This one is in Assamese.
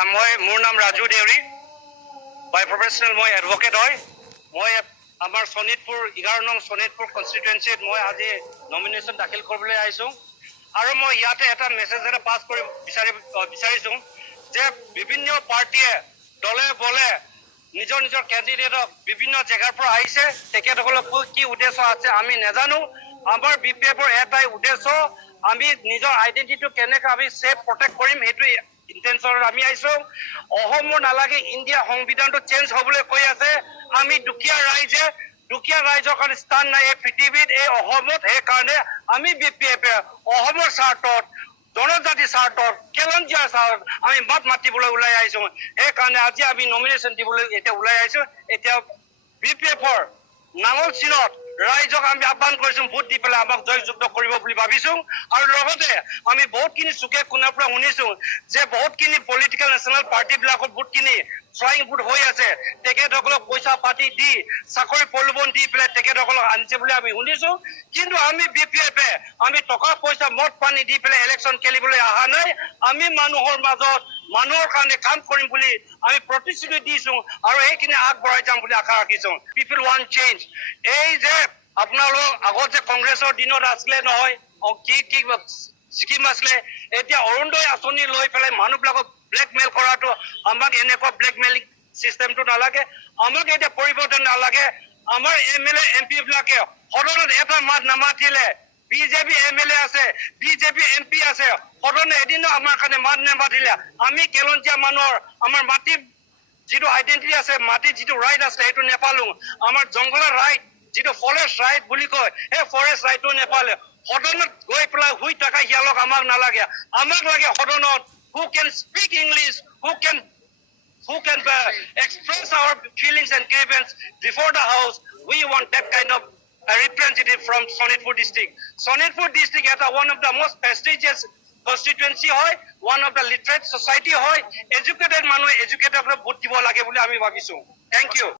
মোৰ নাম ৰাজু দেউৰী বাই প্ৰফেচনেল মই এডভোকেট হয় মই আমাৰ শোণিতপুৰ 11 নং শোণিতপুৰ কনষ্টিটুৱেন্সিত মই আজি নমিনেশ্যন দাখিল কৰিবলৈ আহিছো আৰু মই ইয়াতে এটা মেছেজ এটা পাছ কৰি বিচাৰিছো যে বিভিন্ন পাৰ্টিয়ে দলে বলে নিজৰ ক্যান্ডিডেটক বিভিন্ন জায়গাৰ পৰা আহিছে তেখেতসকলক কি উদ্দেশ্য আছে আমি নাজানো আমাৰ বিপিএফৰ এটাই উদ্দেশ্য আমি নিজৰ আইডেন্টিটি কেনেকৈ আমি সেফ প্ৰটেক্ট কৰিম হেতু ইন্টেনশন আমি আইছো অহমৰ নালাগে ইন্ডিয়া সংবিধানটো চেঞ্জ হ'বলৈ কৈ আছে আমি দুখীয়া ৰাইজৰ কাৰণে স্থান নাই এই পৃথিৱীত এই অহমত হে কাৰণে আমি বিপিএফ অহমৰ স্বাৰ্থত জনজাতি স্বাৰ্থত কেলঞ্জিয়া স্বাৰ্থত আমি মাত মাতিবলৈ ওলাই আহিছো এই কাৰণে আজি আমি নমিনেশ্যন দিবলৈ এতিয়া ওলাই আহিছো এতিয়া বিপিএফৰ নাঙল চিনত ৰাইজক আমি আহ্বান কৰিছো ভোট দি পেলাই আমাক জয়যুক্ত কৰিব বুলি ভাবিছো আৰু লগতে আমি বহুতখিনি সুখে কোনাৰ পৰা শুনিছো যে বহুতখিনি পলিটিকেল নেশ্যনেল পাৰ্টি বিলাকৰ বহুতখিনি ফ্লাইং ভোট হৈ আছে তেখেতসকলক পইচা পাতি দি চাকৰি প্ৰলোভন দি পেলাই তেখেতসকলক আনিছে বুলি আমি শুনিছো কিন্তু আমি বিপিএফে আমি টকা পইচা মদ পানী দি পেলাই ইলেকশ্যন খেলিবলৈ অহা নাই আমি মানুহৰ মাজত মানুহৰ কাৰণে কাম কৰিম বুলি আমি প্ৰতিশ্ৰুতি দিছো আৰু এইখিনি আগবঢ়াই যাম বুলি আশা ৰাখিছো পিপল ৱান্ট চেঞ্জ এই যে আপোনালোক আগত যে কংগ্ৰেছৰ দিনত আছিলে নহয় কি স্কিম আছিলে এতিয়া অৰুণোদয় আঁচনি লৈ পেলাই মানুহবিলাকক ব্লেকমেইল কৰাটো আমাক এনেকুৱা ব্লেকমেইলিং চিষ্টেমটো নালাগে আমাক এতিয়া পৰিৱৰ্তন নালাগে আমাৰ এমএলএ এমপি বিলাকে সদনত এটা মাত নামাতিলে বিজেপি এমএলএ আছে বিজেপি এমপি আছে সদনে এদিনো আমাৰ কাৰণে মাত নামাতিলে আমি কেলঞ্জিয়া মানুহৰ আমাৰ মাটি যিটো আইডেন্টিটি আছে মাটিৰ যিটো ৰাইট আছে সেইটো নেপালো আমাৰ জংঘলৰ ৰাইট যিটো ফৰেষ্ট ৰাইট বুলি কয় সেই ফৰেষ্ট ৰাইটটো নেপালে সদনত গৈ পেলাই শুই থকা সিয়ালক আমাক নালাগে আমাক লাগে সদনত who can speak English who can express our feelings and grievances before the house we want that kind of representative from Sonitpur district is one of the most prestigious constituency hoy one of the literate society hoy educated manu educated vote dibo lage boli ami bhabisu thank you